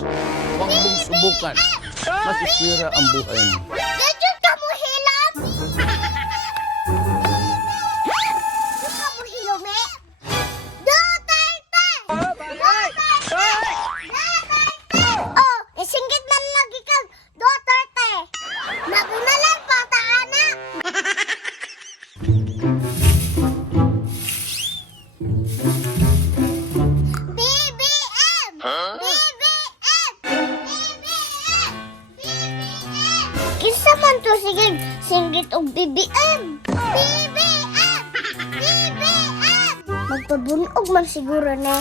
subukan. Masisira ang buhay mo. Medyo ka mo hilap! Yung ka mo hilome? Duterte! Duterte! Duterte! Oh, isinggit man lagi kag Duterte! Nabunalan Kinsa man to sige singgit og BBM. BBM! BBM! Magpabunog man siguro na.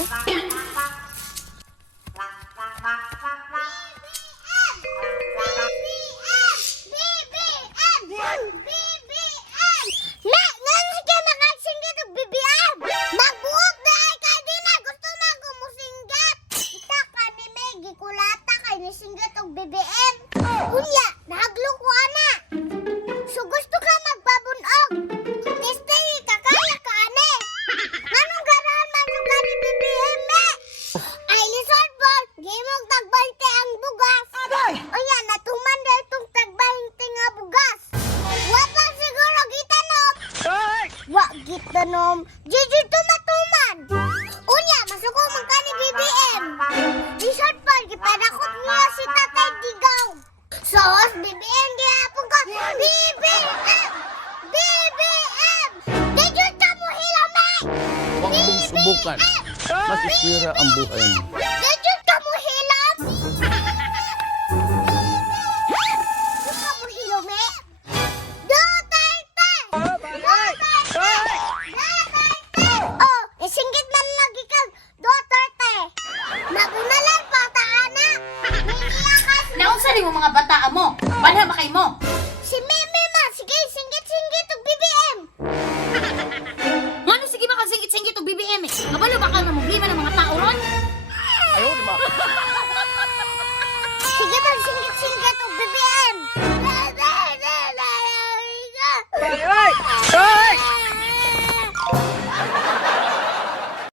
Gikulata kay ni singgat og BBM. Unya, gitanom. Jiji tumatuman. Unya, masuko man ka ni BBM. Lizard Ball, gipadakot niya si Tatay Digaw. Sos, BBM, gihapon ka. BBM! BBM! Did ka mo hilame? Huwag mong subukan. Masisira ang buhay mo. Nabunalan pa taana. Niniyakas Naunsa ni mo mga bata mo? Banha ba kay mo? si Mim